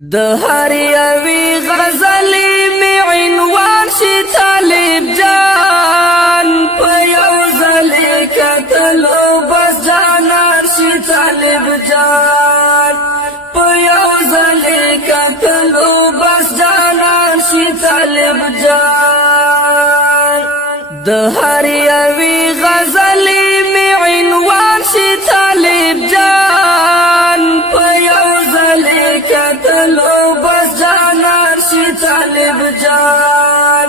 د هر یوی غزلی می عنوان شي طالب جان په یو ځلې کتلو بس جانان شي طالب جان په یو ځلې کتلو بس جانان شي طالب جان د هر یوی غزلی می عنوان شي طالب جان په یو ځلې کتلو بس جانان شي طالب جان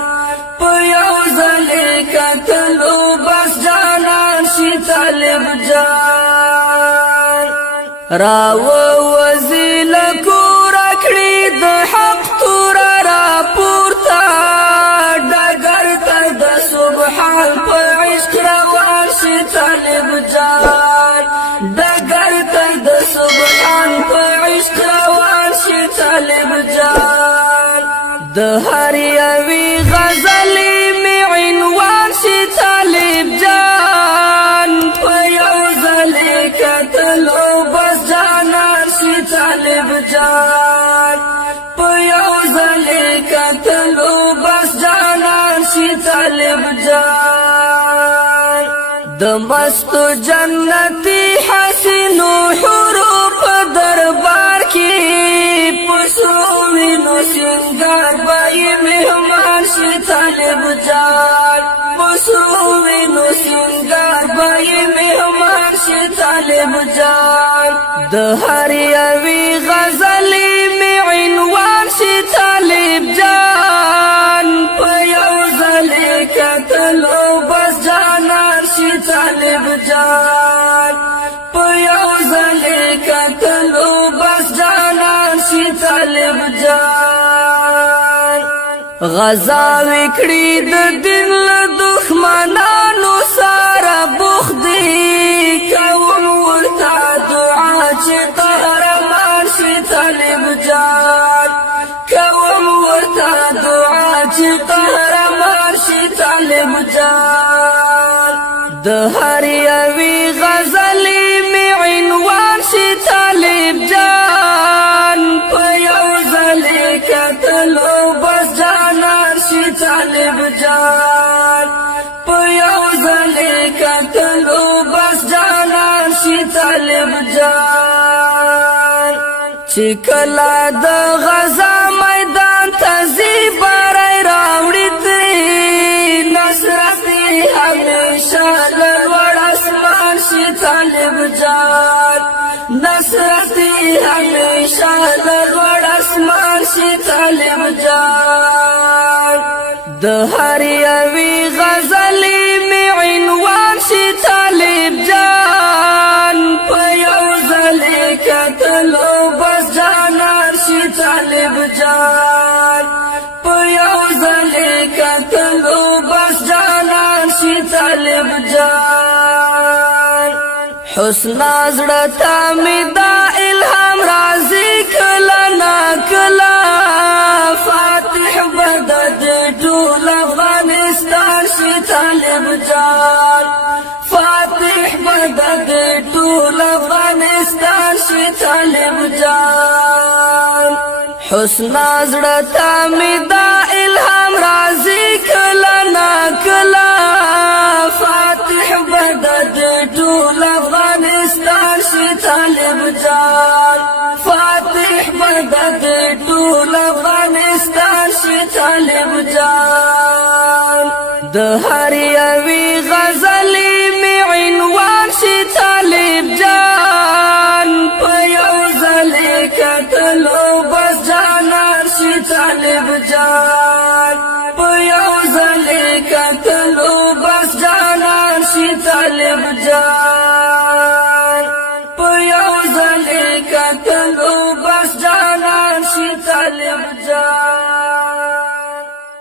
په یو ځلې کتلو بس جانان شي طالب جان راو وزیل کور کړی د حق تور را پورته ډګر ته د سبحان په عشق روان شي طالب جان ډګر ته د سبحان په عشق روان شي طالب جان د هر یوی غزلی می عنوان شي طالب جان په یو ځلې کتلو بس جانان شي طالب جان په یو ځلې کتلو بس جانان شي طالب جان د مستو جنتی حسینو حروف دربار کې پسوینو سنگار بای مهمان شي طالب جان پسوینو سنگار بای مهمان شي طالب جان د هر یوی غزلی می عنوان شي طالب جان په یو ځلې کتلو بس جانان شي طالب جان په یو ځلې کتلو بس جانان شي طالب جان غزا وکړي د دین له دښمنانو سره بوخدي کوم ورته دعا چې قهرمان شي طالب جان کوم ورته دعا چې قهرمان شي طالب جان د هر یوی غزلی می عنوان شي طالب جان په یو ځلې کتلو بس جانان شي طالب جان په یو ځلې کتلو بس جانان شي طالب جان چې کله د غزا میدان ته ځي بری راوړي ترې نصرت همیشه له لوړ اسمان شي طالب جان نصرت همیشه له لوړ اسمان شي طالب جان د هر یوی غزلی می عنوان شي طالب جان په یو ځلې کتلو بس جانان شي طالب جان په یو ځلې کتلو بس جانان شي طالب جان حسنا زړه ته مې دا الهام راځي کله نا کله فاتح بدد ټول افغانستان شي طالب جان فاتح بدد ټول افغانستان شي طالب جان حسنا زړه ته مې دا الهام راځي کله نا کله فاتح بدد ټول افغانستان شي طالب جان فاتح بدد ټول افغانستان شي طالب جان د هر یوی غزلی می عنوان شي طالب جان په یو ځلې کتلو بس جانان شي طالب جان په یو ځلې کتلو بس جانان شي طالب جان په یو ځلې کتلو بس جانان شي طالب جان